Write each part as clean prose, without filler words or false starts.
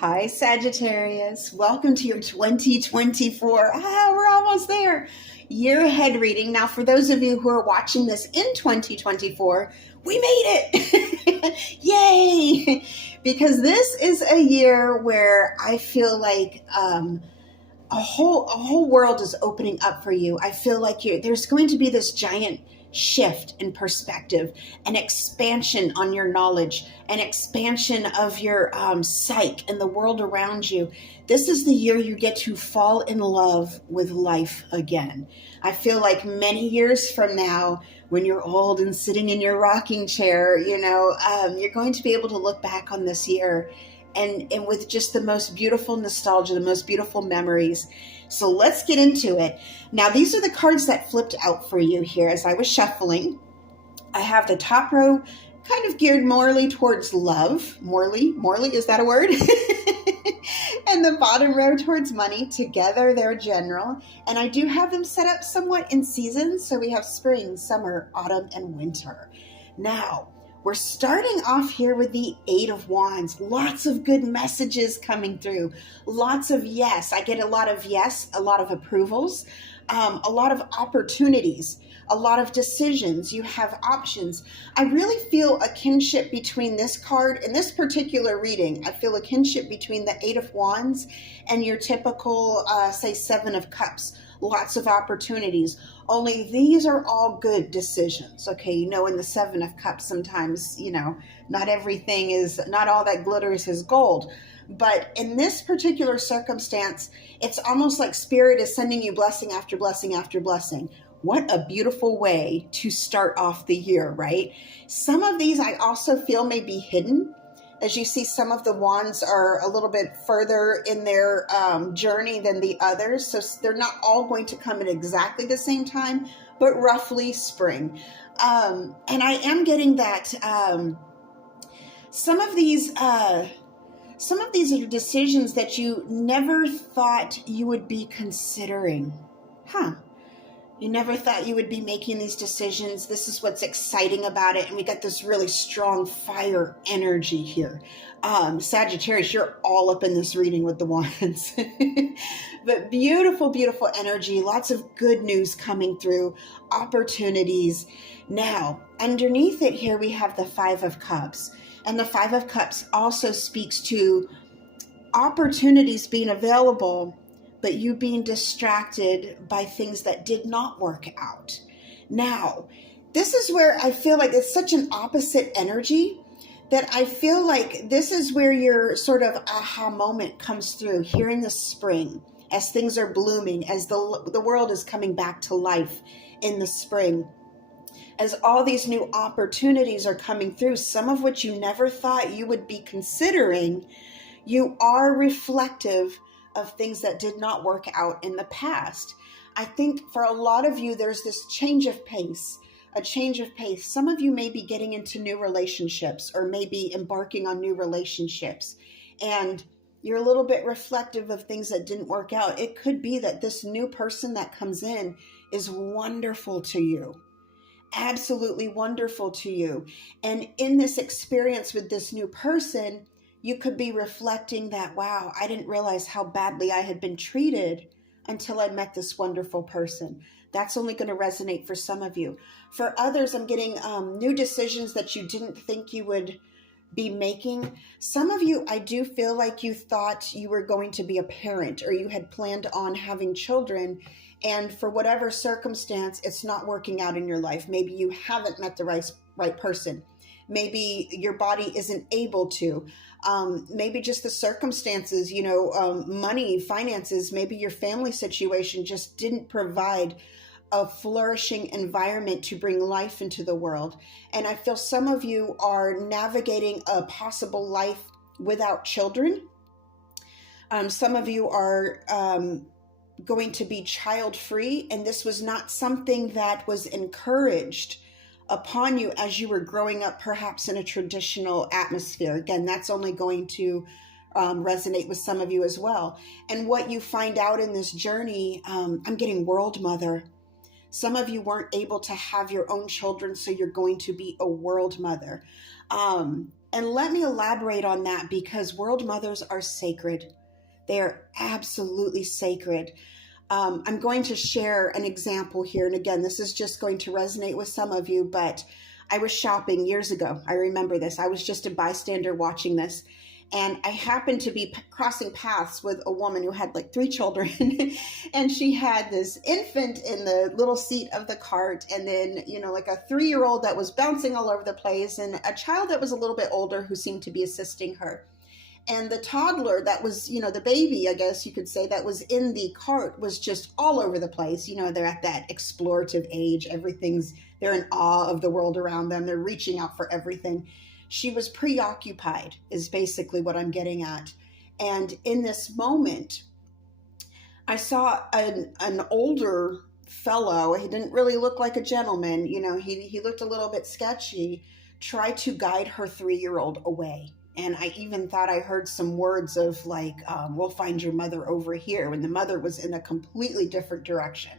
Hi, Sagittarius. Welcome to your 2024. We're almost there. Year ahead reading. Now, for those of you who are watching this in 2024, we made it. Yay! Because this is a year where I feel like a whole world is opening up for you. I feel like there's going to be this giant shift in perspective, an expansion on your knowledge, an expansion of your psyche and the world around you. This is the year you get to fall in love with life again. I feel like many years from now, when you're old and sitting in your rocking chair, you're going to be able to look back on this year and with just the most beautiful nostalgia, the most beautiful memories. So let's get into it. Now, these are the cards that flipped out for you here as I was shuffling. I have the top row kind of geared morely towards love. Morely, is that a word? And the bottom row towards money. Together, they're general. And I do have them set up somewhat in seasons. So we have spring, summer, autumn, and winter. Now, we're starting off here with the Eight of Wands. Lots of good messages coming through. Lots of yes. I get a lot of yes, a lot of approvals, a lot of opportunities, a lot of decisions. You have options. I really feel a kinship between this card and this particular reading. I feel a kinship between the Eight of Wands and your typical, say, Seven of Cups. Lots of opportunities. Only these are all good decisions. Okay, in the Seven of Cups, sometimes, not everything is, not all that glitters is gold. But in this particular circumstance, it's almost like Spirit is sending you blessing after blessing after blessing. What a beautiful way to start off the year, right? Some of these I also feel may be hidden. As you see, some of the wands are a little bit further in their journey than the others. So they're not all going to come at exactly the same time, but roughly spring. And I am getting that some of these are decisions that you never thought you would be considering. You never thought you would be making these decisions. This is what's exciting about it. And we got this really strong fire energy here. Sagittarius, you're all up in this reading with the wands. But beautiful, beautiful energy. Lots of good news coming through. Opportunities. Now, underneath it here, we have the Five of Cups. And the Five of Cups also speaks to opportunities being available, but you being distracted by things that did not work out. Now, this is where I feel like it's such an opposite energy that I feel like this is where your sort of aha moment comes through here in the spring, as things are blooming, as the world is coming back to life in the spring, as all these new opportunities are coming through, some of which you never thought you would be considering. You are reflective of things that did not work out in the past. I think for a lot of you, there's this change of pace, a change of pace. Some of you may be getting into new relationships or maybe embarking on new relationships, and you're a little bit reflective of things that didn't work out. It could be that this new person that comes in is wonderful to you, absolutely wonderful to you. And in this experience with this new person, you could be reflecting that, wow, I didn't realize how badly I had been treated until I met this wonderful person. That's only going to resonate for some of you. For others, I'm getting new decisions that you didn't think you would be making. Some of you, I do feel like you thought you were going to be a parent or you had planned on having children. And for whatever circumstance, it's not working out in your life. Maybe you haven't met the right person. Maybe your body isn't able to. Maybe just the circumstances, money, finances, maybe your family situation just didn't provide a flourishing environment to bring life into the world. And I feel some of you are navigating a possible life without children. Some of you are going to be child-free, and this was not something that was encouraged upon you as you were growing up, perhaps in a traditional atmosphere. Again, that's only going to resonate with some of you as well. And what you find out in this journey, I'm getting world mother. Some of you weren't able to have your own children, so you're going to be a world mother. And let me elaborate on that, because world mothers are sacred. They are absolutely sacred. I'm going to share an example here. And again, this is just going to resonate with some of you, but I was shopping years ago. I remember this. I was just a bystander watching this. And I happened to be crossing paths with a woman who had like 3 children. And she had this infant in the little seat of the cart. And then, like a 3-year-old that was bouncing all over the place, and a child that was a little bit older who seemed to be assisting her. And the toddler that was, the baby, I guess you could say, that was in the cart was just all over the place. They're at that explorative age. They're in awe of the world around them. They're reaching out for everything. She was preoccupied, is basically what I'm getting at. And in this moment, I saw an older fellow. He didn't really look like a gentleman. He looked a little bit sketchy, try to guide her 3-year-old away. And I even thought I heard some words of like, we'll find your mother over here, when the mother was in a completely different direction.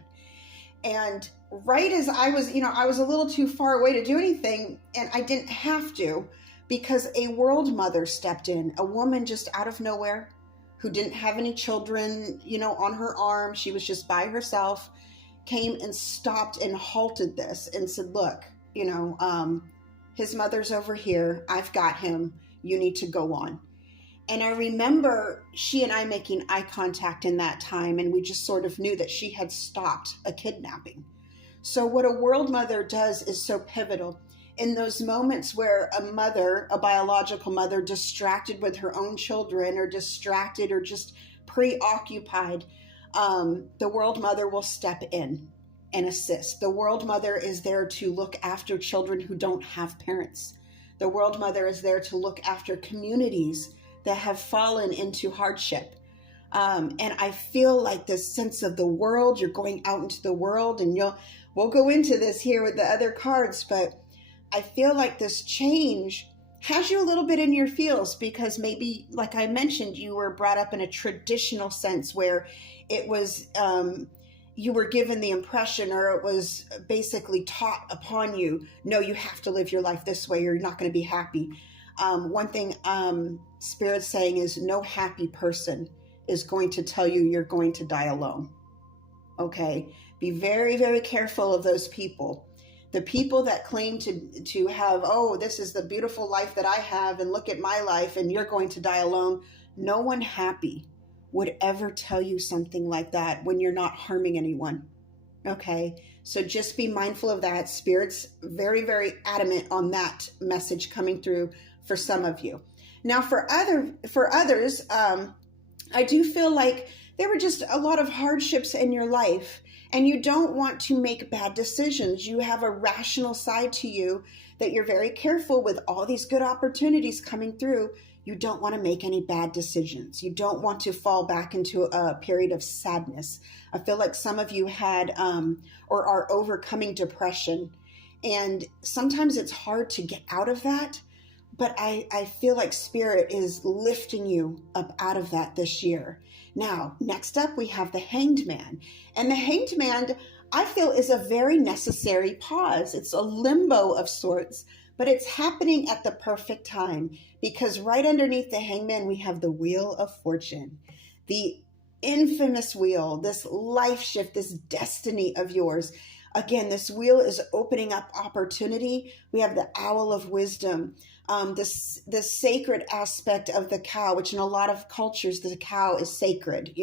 And right as I was a little too far away to do anything, and I didn't have to, because a world mother stepped in, a woman just out of nowhere who didn't have any children, on her arm. She was just by herself, came and stopped and halted this and said, look, his mother's over here. I've got him. You need to go on. And I remember she and I making eye contact in that time, and we just sort of knew that she had stopped a kidnapping. So what a world mother does is so pivotal. In those moments where a mother, a biological mother, distracted with her own children, or distracted or just preoccupied, the world mother will step in and assist. The world mother is there to look after children who don't have parents. The world mother is there to look after communities that have fallen into hardship. And I feel like this sense of the world, you're going out into the world, and we'll go into this here with the other cards, but I feel like this change has you a little bit in your feels, because maybe, like I mentioned, you were brought up in a traditional sense where it was, you were given the impression, or it was basically taught upon you, no, you have to live your life this way, or you're not going to be happy. One thing Spirit's saying is no happy person is going to tell you you're going to die alone. Okay? Be very, very careful of those people. The people that claim to have, oh, this is the beautiful life that I have, and look at my life, and you're going to die alone. No one happy would ever tell you something like that when you're not harming anyone. Okay? So just be mindful of that. Spirit's very, very adamant on that message coming through for some of you. Now, for others, I do feel like there were just a lot of hardships in your life, and you don't want to make bad decisions. You have a rational side to you that you're very careful with all these good opportunities coming through. You don't want to make any bad decisions. You don't want to fall back into a period of sadness. I feel like some of you had or are overcoming depression, and sometimes it's hard to get out of that. But I feel like Spirit is lifting you up out of that this year. Now, next up, we have the Hanged Man. And the Hanged Man, I feel, is a very necessary pause. It's a limbo of sorts, but it's happening at the perfect time, because right underneath the Hangman, we have the Wheel of Fortune, the infamous wheel, this life shift, this destiny of yours. Again, this wheel is opening up opportunity. We have the Owl of Wisdom, the sacred aspect of the cow, which in a lot of cultures, the cow is sacred,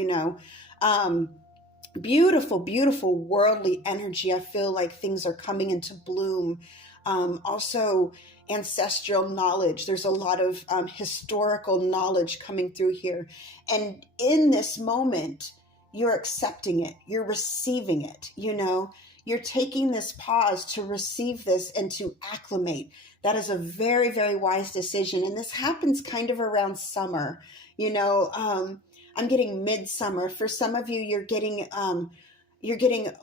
beautiful, beautiful worldly energy. I feel like things are coming into bloom. Also, ancestral knowledge. There's a lot of historical knowledge coming through here. And in this moment, you're accepting it. You're receiving it, You're taking this pause to receive this and to acclimate. That is a very, very wise decision. And this happens kind of around summer. I'm getting midsummer. For some of you, you're getting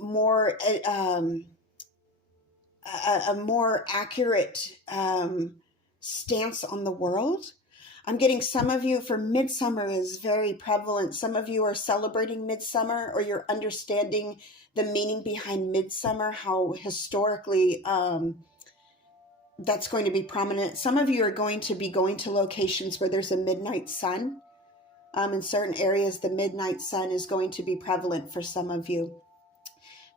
more a more accurate stance on the world. I'm getting some of you, for midsummer is very prevalent. Some of you are celebrating midsummer, or you're understanding the meaning behind midsummer, how historically that's going to be prominent. Some of you are going to be going to locations where there's a midnight sun. In certain areas, the midnight sun is going to be prevalent for some of you.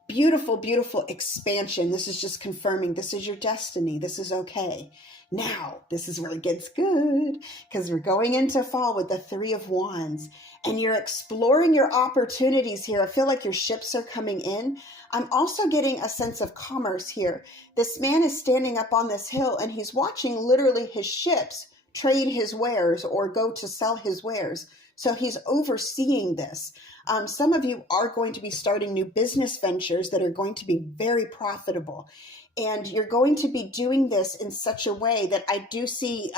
Beautiful, beautiful expansion. This is just confirming this is your destiny. This is okay. Now, this is where it gets good, because we're going into fall with the Three of Wands, and you're exploring your opportunities here. I feel like your ships are coming in. I'm also getting a sense of commerce here. This man is standing up on this hill, and he's watching literally his ships trade his wares or go to sell his wares. So he's overseeing this. Some of you are going to be starting new business ventures that are going to be very profitable. And you're going to be doing this in such a way that I do see,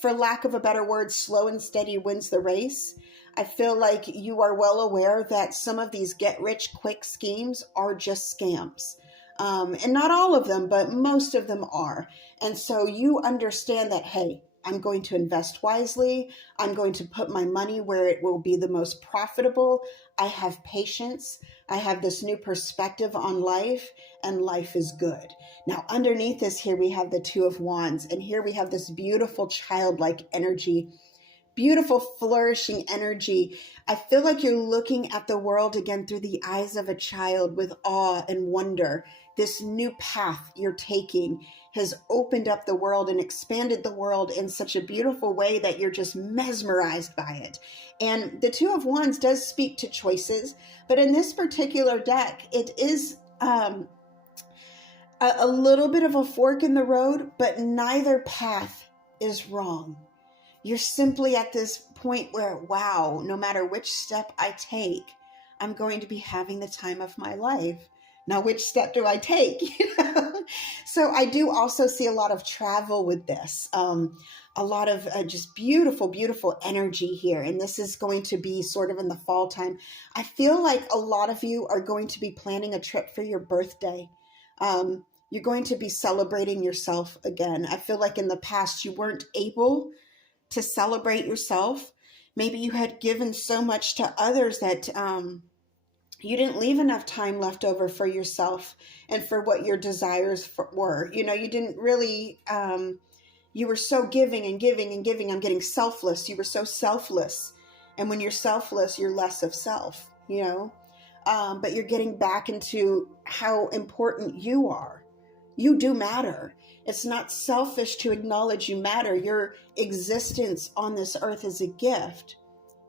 for lack of a better word, slow and steady wins the race. I feel like you are well aware that some of these get-rich-quick schemes are just scams. And not all of them, but most of them are. And so you understand that, hey, I'm going to invest wisely. I'm going to put my money where it will be the most profitable. I have patience. I have this new perspective on life, and life is good. Now, underneath this here, we have the Two of Wands, and here we have this beautiful childlike energy, beautiful flourishing energy. I feel like you're looking at the world again through the eyes of a child with awe and wonder. This new path you're taking has opened up the world and expanded the world in such a beautiful way that you're just mesmerized by it. And the Two of Wands does speak to choices, but in this particular deck, it is a little bit of a fork in the road, but neither path is wrong. You're simply at this point where, wow, no matter which step I take, I'm going to be having the time of my life. Now, which step do I take? So I do also see a lot of travel with this, a lot of just beautiful, beautiful energy here. And this is going to be sort of in the fall time. I feel like a lot of you are going to be planning a trip for your birthday. You're going to be celebrating yourself again. I feel like in the past you weren't able to celebrate yourself. Maybe you had given so much to others that you didn't leave enough time left over for yourself and for what your desires were. You know, you didn't really, you were so giving and giving and giving. I'm getting selfless. You were so selfless. And when you're selfless, you're less of self, you know, but you're getting back into how important you are. You do matter. It's not selfish to acknowledge you matter. Your existence on this earth is a gift.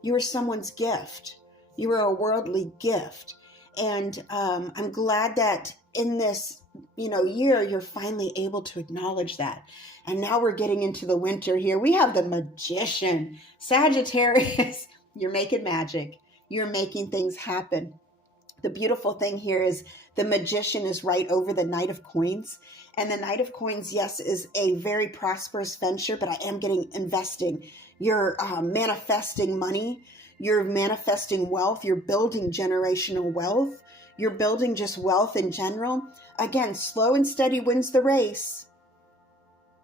You are someone's gift. You are a worldly gift. And I'm glad that in this, year, you're finally able to acknowledge that. And now we're getting into the winter here. We have the Magician. Sagittarius, you're making magic. You're making things happen. The beautiful thing here is the Magician is right over the Knight of Coins. And the Knight of Coins, yes, is a very prosperous venture, but I am getting investing. You're manifesting money. You're manifesting wealth. You're building generational wealth. You're building just wealth in general. Again, slow and steady wins the race.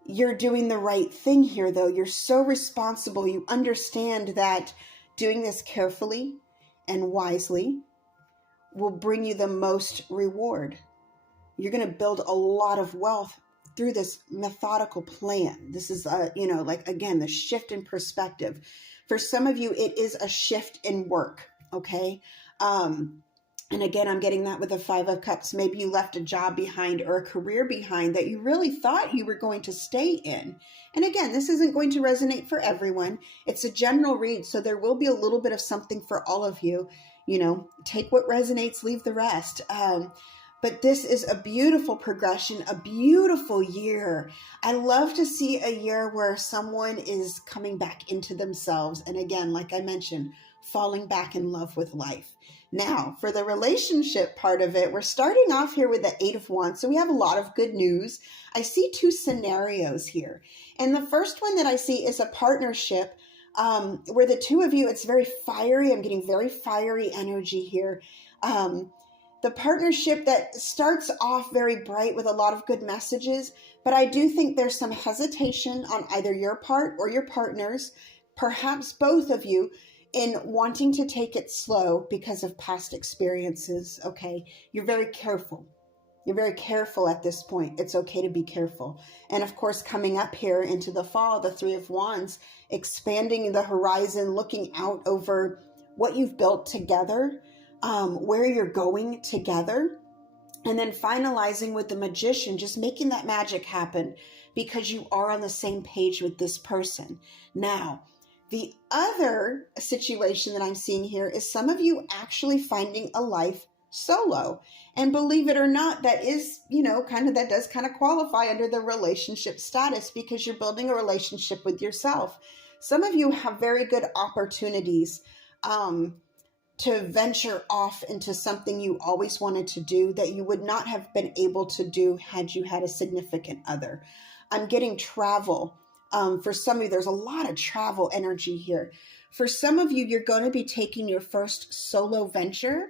You're doing the right thing here, though. You're so responsible. You understand that doing this carefully and wisely will bring you the most reward. You're going to build a lot of wealth through this methodical plan. This is, again, the shift in perspective. For some of you, it is a shift in work, okay? And again, I'm getting that with the Five of Cups. Maybe you left a job behind or a career behind that you really thought you were going to stay in. And again, this isn't going to resonate for everyone. It's a general read, so there will be a little bit of something for all of you. Take what resonates, leave the rest. But this is a beautiful progression, a beautiful year. I love to see a year where someone is coming back into themselves. And again, like I mentioned, falling back in love with life. Now, for the relationship part of it, we're starting off here with the Eight of Wands. So we have a lot of good news. I see two scenarios here. And the first one that I see is a partnership where the two of you, it's very fiery. I'm getting very fiery energy here. The partnership that starts off very bright with a lot of good messages, but I do think there's some hesitation on either your part or your partner's, perhaps both of you, in wanting to take it slow because of past experiences, okay? You're very careful. You're very careful at this point. It's okay to be careful. And of course, coming up here into the fall, the Three of Wands, expanding the horizon, looking out over what you've built together, where you're going together. And then finalizing with the Magician, just making that magic happen because you are on the same page with this person. Now, the other situation that I'm seeing here is some of you actually finding a life solo. And believe it or not, that is, that does kind of qualify under the relationship status because you're building a relationship with yourself. Some of you have very good opportunities to venture off into something you always wanted to do that you would not have been able to do had you had a significant other. I'm getting travel. For some of you, there's a lot of travel energy here. For some of you, you're going to be taking your first solo venture.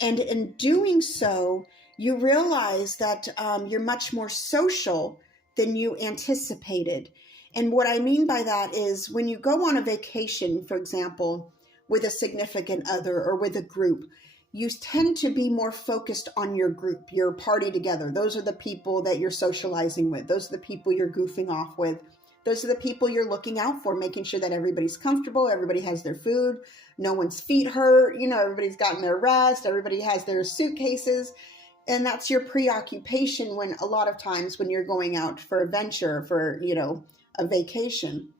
And in doing so, you realize that you're much more social than you anticipated. And what I mean by that is when you go on a vacation, for example, with a significant other or with a group, you tend to be more focused on your group, your party together. Those are the people that you're socializing with. Those are the people you're goofing off with. Those are the people you're looking out for, making sure that everybody's comfortable, everybody has their food, no one's feet hurt, everybody's gotten their rest, everybody has their suitcases. And that's your preoccupation when a lot of times when you're going out for a venture, for, a vacation.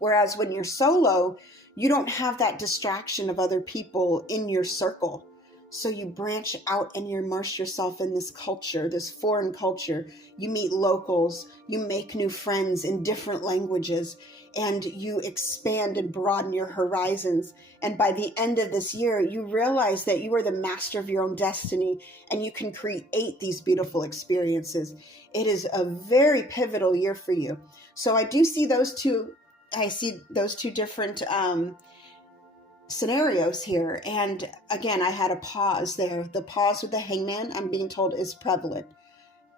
Whereas when you're solo, you don't have that distraction of other people in your circle. So you branch out and you immerse yourself in this culture, this foreign culture. You meet locals, you make new friends in different languages, and you expand and broaden your horizons. And by the end of this year, you realize that you are the master of your own destiny and you can create these beautiful experiences. It is a very pivotal year for you. So I do see those two. I see those two different scenarios here. And again, I had a pause there. The pause with the Hangman, I'm being told, is prevalent.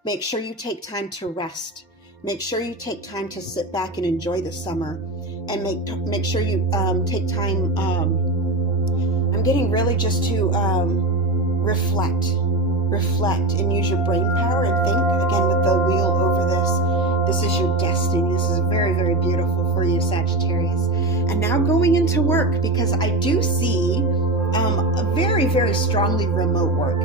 Make sure you take time to rest. Make sure you take time to sit back and enjoy the summer. And make sure you take time, I'm getting really just to reflect and use your brain power and think, again, with the wheel over this. This is your destiny. This is very, very beautiful for you, Sagittarius. And now going into work, because I do see a very, very strongly remote work.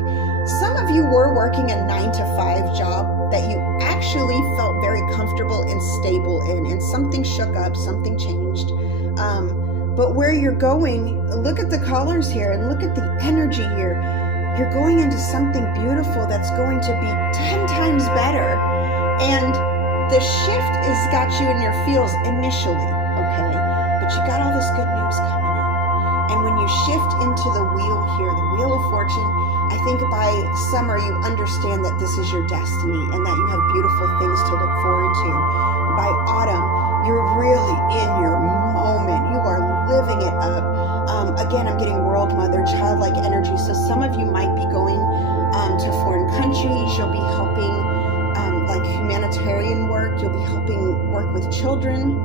Some of you were working a 9-to-5 job that you actually felt very comfortable and stable in, and something shook up, something changed. But where you're going, look at the colors here and look at the energy here. You're going into something beautiful that's going to be 10 times better. And the shift has got you in your feels initially, okay? But you got all this good news coming in. And when you shift into the wheel here, the Wheel of Fortune, I think by summer you understand that this is your destiny and that you have beautiful things to look forward to. By autumn, you're really in your moment. You are living it up. Again, I'm getting World Mother, childlike energy. So some of you might be going to foreign countries. You'll be helping like humanitarian work. You'll be helping work with children.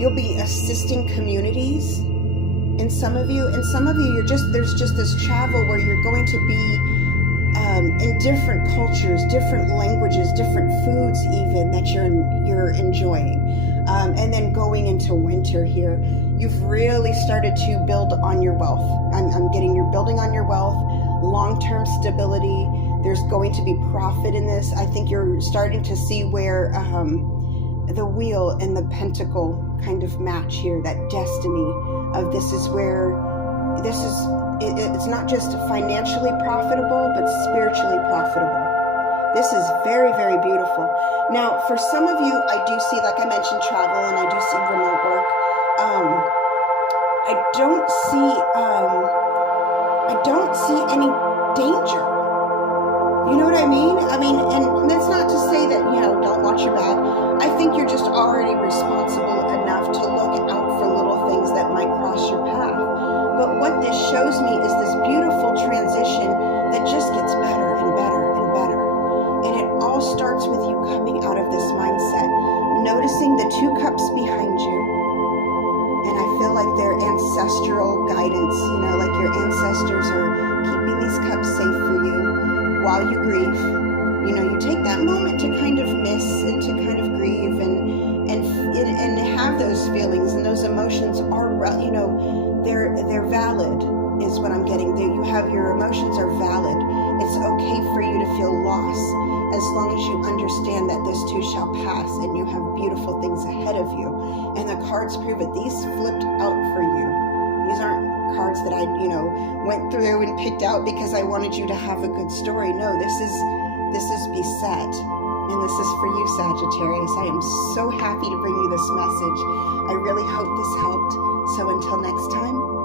You'll be assisting communities. And some of you, there's just this travel where you're going to be in different cultures, different languages, different foods even that you're enjoying. And then going into winter here, you've really started to build on your wealth. I'm getting you're building on your wealth, long-term stability. There's going to be profit in this. I think you're starting to see where the wheel and the pentacle kind of match here, that destiny of this is where it's not just financially profitable, but spiritually profitable. This is very, very beautiful. Now, for some of you, I do see, like I mentioned, travel, and I do see remote work. I don't see any danger. You know what I mean? And that's not to say that, don't watch your back. I think you're just already responsible enough to look out for little things that might cross your path. But what this shows me is this beautiful transition that just gets better and better and better. And it all starts with you coming out of this mindset, noticing the 2 cups behind you. And I feel like they're ancestral guidance, like your ancestors are keeping these cups safe for you. while you grieve, you know, you take that moment to kind of miss and to kind of grieve and have those feelings, and those emotions are, you know, they're valid is what I'm getting. You have, your emotions are valid. It's okay for you to feel loss as long as you understand that this too shall pass and you have beautiful things ahead of you. And the cards prove it. These flipped out for you. These aren't cards that I, you know, went through and picked out because I wanted you to have a good story. No, this is beset. And this is for you, Sagittarius. I am so happy to bring you this message. I really hope this helped. So until next time,